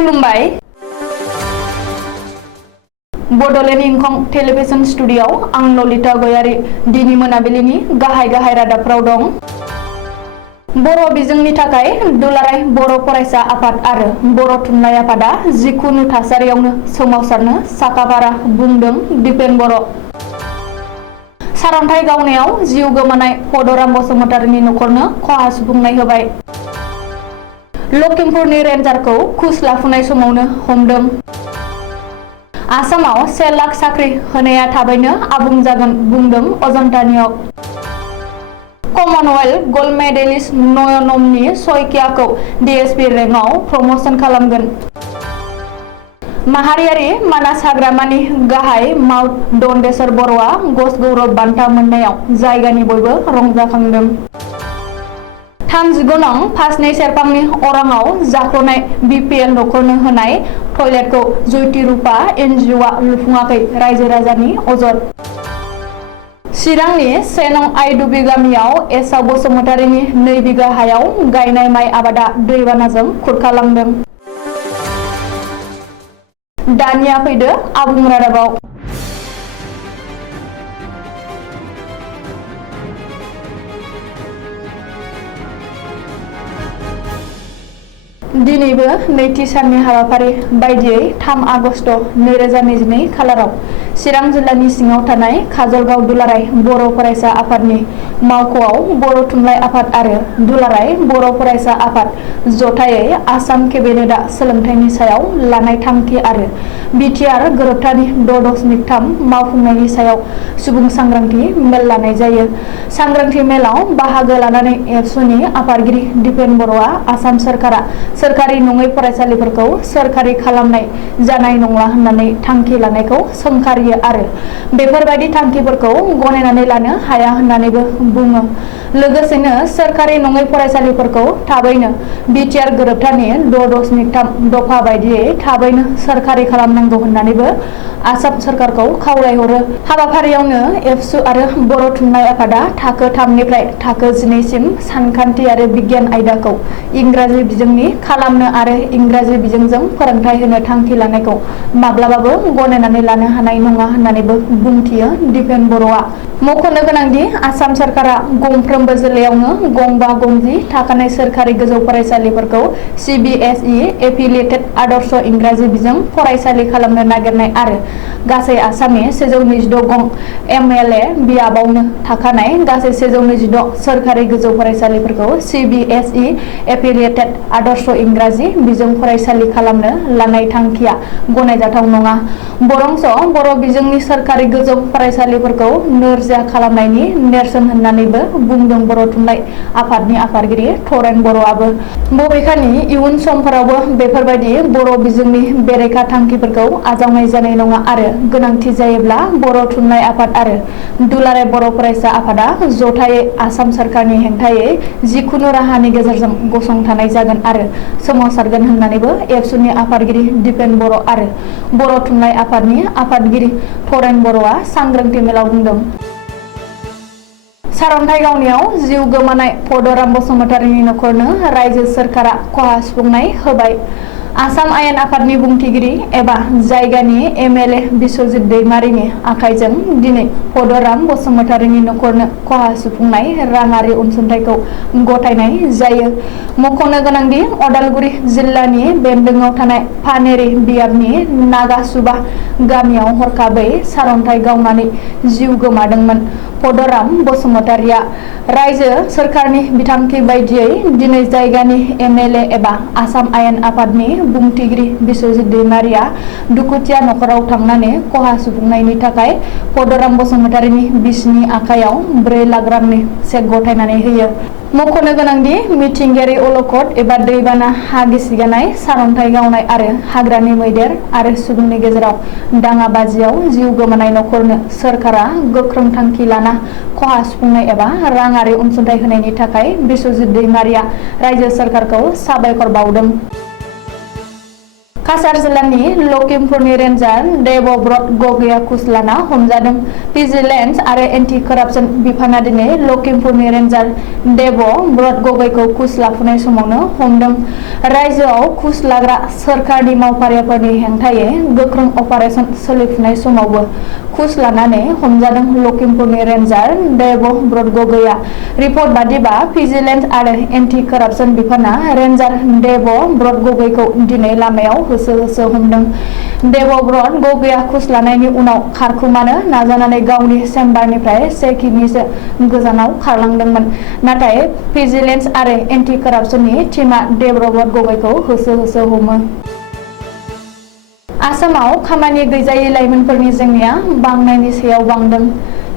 खुलुमबाय। बड'लेण्ड इंखं टेलिभिजन स्टुडिय'आव आं ललिता गयारी दिनै मोनाबिलिनि गाहाय रादाबफोराव दं। बर' बिजोंनि थाखाय दुलाराय बर' फरायसा आफाद आरो बर' थुनलाइ आफादा जिखुनु थासारियावनो सोमावसारनो साखाफारा बुंदों दिपेन बर'। सारअन्थाइ गावनायाव जिउ गोमानाय पदराम बसुमतारीनि नखरनो खहा सुफुंनाय होबाय। लखिमपुरनि रेन्जारखौ घुस लाफुनाय समावनो हमदों। आसामाव 1 लाख साख्रि होनाया थाबैनो आबुं जागोन बुंदों Ajanta Neog. Commonwealth gold medalist Nayanmoni सयकियाखौ डिएसपि रेंकआव प्रमोशन खालामगोन। माहारियारि मानास हाग्रामानि गाहाय मावद दन्देश्वर बर'आ गज गौरब बान्था मोननायाव जायगानि बयबो रंजाखांदों। 39 नं फासनै सेरफांनि अराङाव जाख्ल'नाय बिपिएल नखरनो होनाय टयलेटखौ जयति रुपा एनजिअ'आ लुफुङाखै रायजो राजानि अजद। चिरांनि 1 नं आइदुबि गामियाव एसाव बसुमतारीनि 2 बिगा हायाव गायनाय माइ आबादा दैबानाजों खुरखालांदों। दानिया फैदो आबुं रादाबाव। दिनैबो नैथि साननि हाबाफारि बायदियै 3 आगस्ट 2022 खालाराव चिरां जिल्लानि सिङाव थानाय काजलगाव दुलाराय बर' फरायसा आफादनि मावख'आव बर' थुनलाइ आफाद आरो दुलाराय बर' फरायसा आफाद जथायै आसाम केबिनेटआ सोलोंथाइनि सायाव लानाय थांखि आरो बिटिआर गोरोबथानि 6.3 मावफुंनायनि सायाव सुबुं सांग्रांथि मेल लानाय जायो। सांग्रांथि मेलाव बाहागो लानानै एबसुनि आफादगिरि दिपेन बर'आ आसाम सोरखारा सोरखारि नङै फरायसालिफोरखौ सोरखारि खालामनाय जानाय नंला होननानै थांखि लानायखौ सोंखारियो आरो बेफोरबायदि थांखिफोरखौ गनायनानै लानो हाया होननानैबो बुङो। लोगोसेनो सोरखारि नङै फरायसालिफोरखौ थाबैनो बिटिआर गोरोबथानि 6.3 दफा बायदियै थाबैनो सोरखारि खालामनांगौ होननानैबो आसाम सोरखारखौ खावलायहरो। हाबाफारियावनो एबसु आरो बर' थुनलाइ आफादा थाखो 3 निफ्राय थाखो 12 सिम सानखान्थि आरो बिगियान आयदाखौ इंराजि बिजोंनि खालामनो आरो इंराजि बिजोंजों फोरोंथाइ होनो थांखि लानायखौ माब्लाबाबो गनायनानै लानो हानाय नङा होननानैबो बुंथियो दिपेन बर'आ। मख'नो गोनांदि आसाम सोरखारा गंफ्रोमबो जिल्लायावनो गंबा गंजि थाखानाय सोरखारि गोजौ फरायसालिफोरखौ सिबिएसइ एफिलिएटेड आदर्श इंराजि बिजों फरायसालि खालामनो नागिरनाय आरो गासै आसामनि 126 गं एमएलए बियाबावनो थाखानाय गासै 126 सोरखारि गोजौ फरायसालिफोरखौ सिबिएसइ एफिलिएटेड आदर्श इंराजि बिजों फरायसालि खालामनो लानाय थांखिया गनायजाथाव नङा। बरंस बर' बिजोंनि सोरखारि गोजौ फरायसालिफोरखौ नोरजिया खालामनायनि नेरसोन होननानैबो बुंदों बर' थुनलाइ आफादनि आफादगिरि थरेन बर'आबो। बबेखानि इयुन समफोरावबो बेफोरबायदि बर' बिजोंनि बेरेखा थांखिफोरखौ आजावनाय जानाय नङा आरो गोनांथि जायोब्ला बर' थुनलाइ आफाद आरो दुलाराय बर' फरायसा आफादा जथायै आसाम सोरखारनि हेंथायै जिखुनु राहानि गेजेरजों गसंथानाय जागोन आरो सोमावसारगोन होननानैबो एबसुनि आफादगिरि दिपेन बर' आरो बर' थुनलाइ आफादनि आफादगिरि थरेन बर'आ सांग्रांथि मेलाव बुंदों। सारअन्थाइ गावनायाव जिउ गोमानाय पदराम बसुमतारीनि नखरनो रायजो सोरखारा खहा सुफुंनाय होबाय। आसाम आयेन आफादनि बुंथिगिरि एबा जायगानि एमएलए बिस्वजित दैमारिनि आखाइजों दिनै पदराम बसुमतारीनि नखरनो खहा सुफुंनाय राङारि अनसुंथाइखौ गथायनाय जायो। मख'नो गोनांदि अदालगुरि जिल्लानि बेन्दोङाव थानाय फानेरि बियाबनि नागासुबा गामियाव हरखाबै सारअन्थाइ गावनानै जिउ गोमादोंमोन पदराम बसुमतारीया। रायजो सोरखारनि बिथांखि बायदियै दिनै जायगानि एमएलए एबा आसाम आयेन आफादनि बुंथिगिरि बिस्वजित दैमारिया दुखुथिया नखराव थांनानै खहा सुफुंनायनि थाखाय पदराम बसुमतारीनि बिसिनि आखायाव 4 लाख रांनि चेक गथायनानै होयो। मख'नो गोनांदि मिथिंगायारि अलखद एबा दैबाना हा गिसिगानाय सारअन्थाइ गावनाय आरो हाग्रानि मैदेर आरो सुबुंनि गेजेराव दाङाबाजियाव जिउ गोमानाय नखरनो सोरखारा गोख्रों थांखि लाना खहा सुफुंनाय एबा राङारि अनसुंथाइ होनायनि थाखाय बिस्वजित दैमारिया रायजो सोरखारखौ साबायखर बावदों। काछार जिल्लानि लखिमपुरनि रेन्जार देबब्रत गगैया घुस लाना हमजादों। भिजिलेन्स आरो एन्टि कारापसन बिफाना दिनै लखिमपुरनि रेन्जार देबब्रत गगैखौ घुस लाफुनाय समावनो हमदों। रायजोआव घुस लाग्रा सोरखारनि मावफारियाफोरनि हेंथायै गोख्रों अपारेसन सोलिफुनाय समावबो घुस लानानै हमजादों लखिमपुरनि रेन्जार देबब्रत गगैया। रिपर्ट बादिबा भिजिलेन्स आरो एन्टि कारापसन बिफाना रेन्जार देबब्रत गगैखौ दिनै लामायाव होसो होसो हमदों। देबब्रत गगैया घुस लानायनि उनाव खारखुमानो नाजानानै गावनि चेम्बारनिफ्राय 1 किमिसो गोजानाव खारलांदोंमोन। नाथाय भिजिलेन्स आरो एन्टि कारापसननि टीमआ देबब्रत गगैखौ होसो होसो हमो। आसामाव खामानि गैजायै लाइमोनफोरनि जेंनाया बांनायनि सायाव बांदों।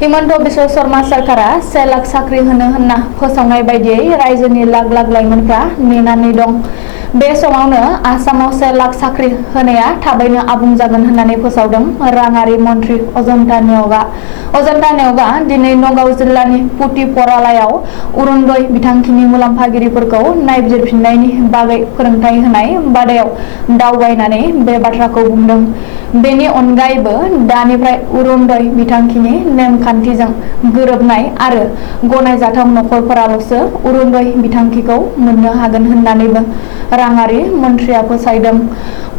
हिमन्त बिश्व शर्मा सरकारा 1 लाख साख्रि होनो होनना फोसावनाय बायदियै रायजोनि लाख लाख लाइमोनफ्रा नेनानै दं। बे समावनो आसामाव 1 लाख साख्रि होनाया थाबैनो आबुं जागोन होननानै फोसावदों राङारि मन्थ्रि अजन्ता नेउगा। अजन्ता नेउगा दिनै नगाव जिल्लानि पुतिपरालायाव अरुणोदय बिथांखिनि मुलाम्फागिरिफोरखौ नायबिजिरफिन्नायनि बागै फोरोंथाय होनाय बादायाव दावबायनानै बे बाथ्राखौ बुंदों। बेनि अनगायैबो दानिफ्राय अरुणोदय बिथांखिनि नेमखान्थिजों गोरोबनाय आरो गनायजाथाव नखरफोराल'सो अरुणोदय बिथांखिखौ मोननो हागोन होननानैबो राङारि मन्थ्रिया फोसायदों।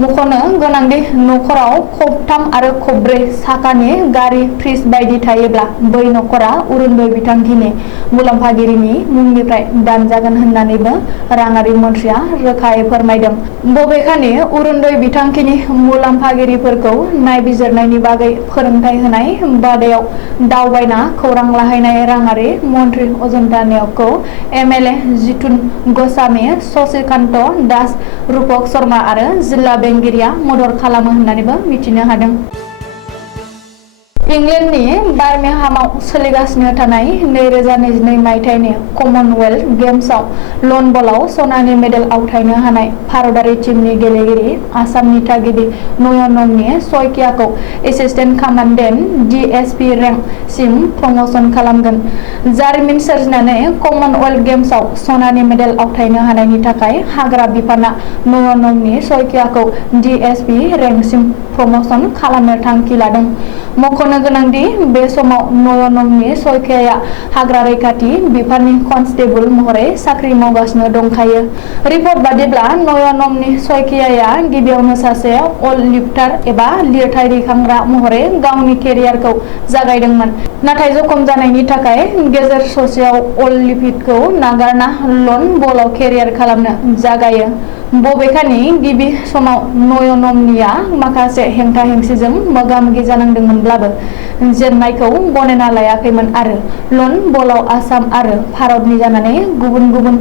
मख'नो गोनांदि नखराव खबथाम आरो खबब्रै साखानि गारि फ्रिज बायदि थायोब्ला बै नखरा अरुणोदय बिथांखिनि मुलाम्फागिरिनि मुंनिफ्राय दानजागोन होननानैबो राङारि मन्थ्रिया रोखायै फोरमायदों। बबेखानि अरुणोदय बिथांखिनि मुलाम्फागिरिफोरखौ नायबिजिरनायनि बागै फोरोंथाय होनाय बादायाव दावबायना खौरां लाहैनाय राङारि मन्थ्रि अजन्ता नेउगखौ एमएलए जितुन ग'स्वामी, शशिकान्त दास, रूपक शर्मा आरो जिल्ला बेंगिरिया मदद खालामो होननानैबो मिथिनो हादों। इंलेन्डनि बार्मिंहामाव सोलिगासिनो थानाय 2022 मायथाइनि कमनवेल्थ गेम्सआव लन बलाव सनानि मेडेल आवथायनो हानाय भारतारि टीमनि गेलेगिरि आसामनि थागिबि नयनमनि सयकियाखौ एसिस्टेन्ट कामान्डेन्ट DSP रेंक सिम प्रमोशन खालामगोन। जारिमिन सोरजिनानै कमनवेल्थ गेम्सआव सनानि मेडेल आवथायनो हानायनि थाखाय हाग्रा बिफाना नयनमनि सयकियाखौ DSP रेंकसिम प्रमोशन खालामनो थांखि लादों। मख'नो गोनांदि बे समाव नयनमनि सयकियाया हाग्रा रैखाथि बिफाननि कनस्टेबल महरै साख्रि मावगासिनो दंखायो। रिपर्ट बादिब्ला नयनमनि सयकियाया गिबियावनो सासे अल लिफ्टार एबा लिरथाय दैखांग्रा महरै गावनि केरियारखौ जागायदोंमोन। नाथाय जखम जानायनि थाखाय गेजेर ससेयाव अल लिफ्टखौ नागारना लन बलाव केरियार खालामनो जागायो। बबेखानि गिबि समाव नयनमनिया माखासे हेंथा हेंसिजों मोगा-मोगि जानांदोंमोनब्लाबो जेननायखौ गनायना लायाखैमोन आरो लन बलाव आसाम आरो भारतनि जानानै गुबुन गुबुन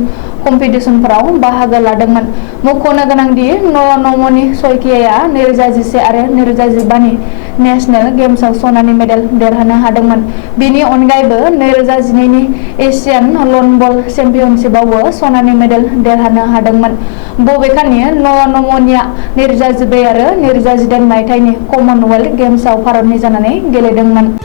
कम्पिटिशनफोराव बाहागो लादोंमोन। मख'नो गोनांदि नयनमनि सयकियाया 2011 आरो 2015 नि नेशनेल गेम्सआव सनानि मेडेल देरहानो हादोंमोन। बेनि अनगायैबो 2012 नि एशियान लन बल चेम्पियनशिपआवबो सनानि मेडेल देरहानो हादोंमोन। बबेखानि नयनमनिया 2014 आरो 2018 मायथाइनि कमनवेल्थ गेम्सआव भारतनि जानानै गेलेदोंमोन।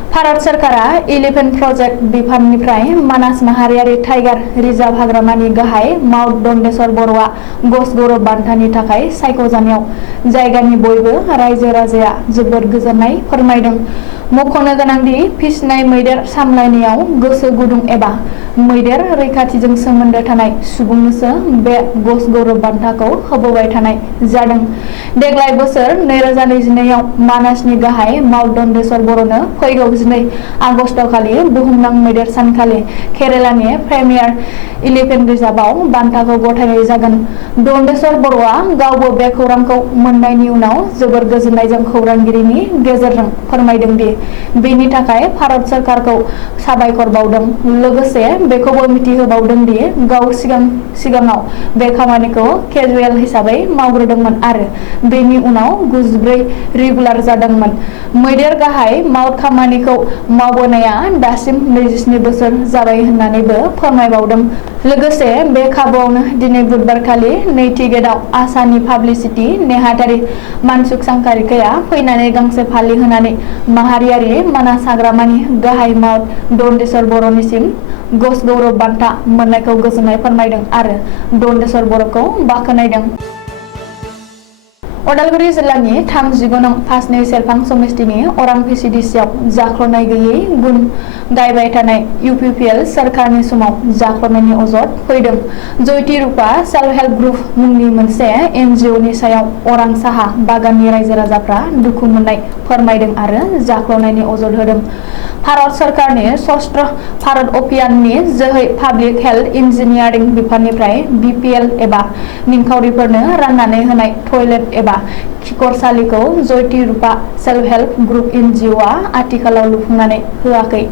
भारत सरकारा एलिफेन्ट प्रजेक्ट बिफाननिफ्राय मानास माहारियारि टाइगार रिजार्भ हाग्रामानि गाहाय माउथ दन्देश्वर बर'आ ग'स गौरब बान्थानि थाखाय सायख'जानायाव जायगानि बयबो रायजो राजाया जोबोद गोजोननाय फोरमायदों। मख'नो गोनांदि फिसिनाय मैदेर सामलायनायाव गोसो गुदुं एबा मैदेर रैखाथिजों सोमोन्दो थानाय सुबुंनोसो बे ग'स गौरब बान्थाखौ होबोबाय थानाय जादों। देग्लाय बोसोर 2022 आव मानासनि गाहाय माउथ दन्देश्वर बर'नो फैगौ 12 आगस्ट खालि बुहुमनां मैदेर सानखालि केरेलानि प्रिमियार एलिफेन्ट रिजार्भआव बान्थाखौ गथायनाय जागोन। दन्देश्वर बर'आ गावबो बे खौरांखौ मोननायनि उनाव जोबोर गोजोननायजों खौरांगिरिनि गेजेरजों फोरमायदों दि बेनि थाखाय भारत सरकारखौ साबायखर बावदों। लोगोसे बेखौबो मिथिहोबावदों दि गाव सिगाङाव बे खामानिखौ केजुएल हिसाबै मावग्रोदोंमोन आरो बेनि उनाव 94 रेगुलार जादोंमोन। मैदेर गाहाय माउथ खामानिखौ मावबोनाया दासिम 27 बोसोर जाबाय होननानैबो फोरमायबावदों। लोगोसे बे खाबुआवनो दिनै बुधबारखालि नैथि गेटआव आसामनि पाब्लिसिटि नेहाथारि मानसुक सांखारिकाया फैनानै गांसे फालि होनानै माहारियारि मानास हाग्रामानि गाहाय माउथ दन्देश्वर बर'निसिम ग'स गौरब बान्था मोननायखौ गोजोननाय फोरमायदों आरो दन्देश्वर बर'खौ बाख्नायदों। उदालगुरि जिल्लानि 39 नं फासनै सेरफां समिस्तिनि अरां भिसिडिसिआव जाख्ल'नाय गैयै गुन गायबाय थानाय इउपिपिएल सोरखारनि समाव जाख्ल'नायनि अजद फैदों। जयति रुपा सेल्फ हेल्प ग्रुप मुंनि मोनसे एनजिअनि सायाव अरां साहा बागाननि रायजो राजाफ्रा दुखु मोननाय फोरमायदों आरो जाख्ल'नायनि अजद होदों। भारत सरकारनि स्वच्छ भारत अभियाननि जोहै पाब्लिक हेल्थ इन्जिनियारिं बिफाननिफ्राय बिपिएल एबा निखावरिफोरनो राननानै होनाय टयलेट एबा खिखरसालिखौ जयति रुपा सेल्फ हेल्प ग्रुप एनजिअआ आथिखालाव लुफुंनानै होआखै।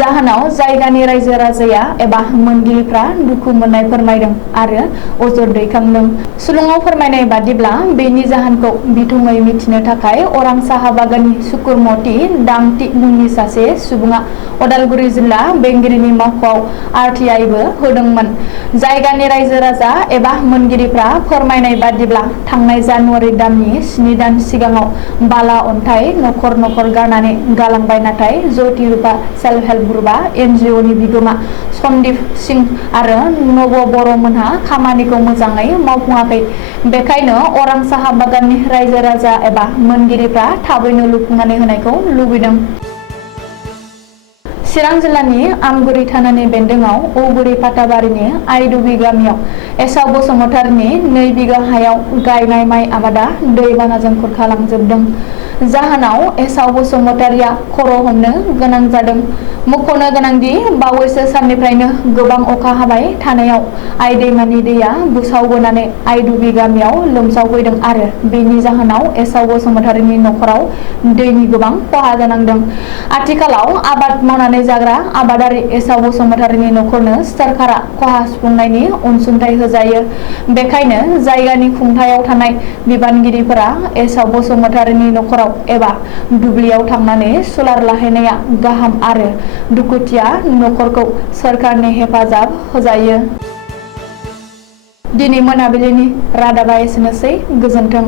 जाहोनाव जायगानि रायजो राजाया एबा मोनगिरिफ्रा दुखु मोननाय फोरमायदों आरो अजद दैखांदों। सुलुङाव फोरमायनाय बादिब्ला बेनि जाहोनखौ बिथोङै मिथिनो थाखाय अरां साहा बागाननि सुकुरमती दांति मुंनि सासे सुबुङा उदालगुरि जिल्ला बेंगिरिनि मावख'आव आरटिआइबो होदोंमोन। जायगानि रायजो राजा एबा मोनगिरिफ्रा फोरमायनाय बादिब्ला थांनाय जानुवारि दाननि 7 दान सिगाङाव बाला अन्थाइ नखर नखर गारनानै गालांबाय, नाथाय जयति रुपा सेल्फ हेल्प ग्रुपआ एनजिअनि बिगोमा सन्दीप सिंह आरो नब बर' मोनहा खामानिखौ मोजाङै मावफुङाखै। बेखायनो अरां साहा बागाननि रायजो राजा एबा मोनगिरिफ्रा थाबैनो लुफुंनानै होनायखौ लुबैदों। चिरां जिल्लानि आमगुरि थानानि बेन्दोङाव औगुरि पाटाबारिनि आइदुबि गामियाव एसाव बसुमतारीनि 2 बिगा हायाव गायनाय माइ आबादा दैबानाजों खुरखालांजोबदों। जाहोनाव एसाव बसुमतारीया खर' हमनो गोनां जादों। मख'नो गोनांदि बावैसो साननिफ्रायनो गोबां अखा हाबाय थानायाव आइ दैमानि दैया बुसावबोनानै आइदुबि गामियाव लोमसावफैदों आरो बेनि जाहोनाव एसाव बसुमतारीनि नखराव दैनि गोबां खहा जानांदों। आथिखालाव आबाद मावनानै जाग्रा आबादारि एसाव बसुमतारीनि नखरनो सोरखारा खहा सुफुंनायनि अनसुंथाइ होजायो। बेखायनो जायगानि खुंथायाव थानाय बिबानगिरिफोरा एसाव बसुमतारीनि नखराव एबा दुब्लियाव थांनानै सुलार लाहैनाया गाहाम आरो दुखुथिया नखरखौ सोरखारनि हेफाजाब होजायो। दिनै मोनाबिलिनि रादाबा एसेनोसै। गोजोन्थों।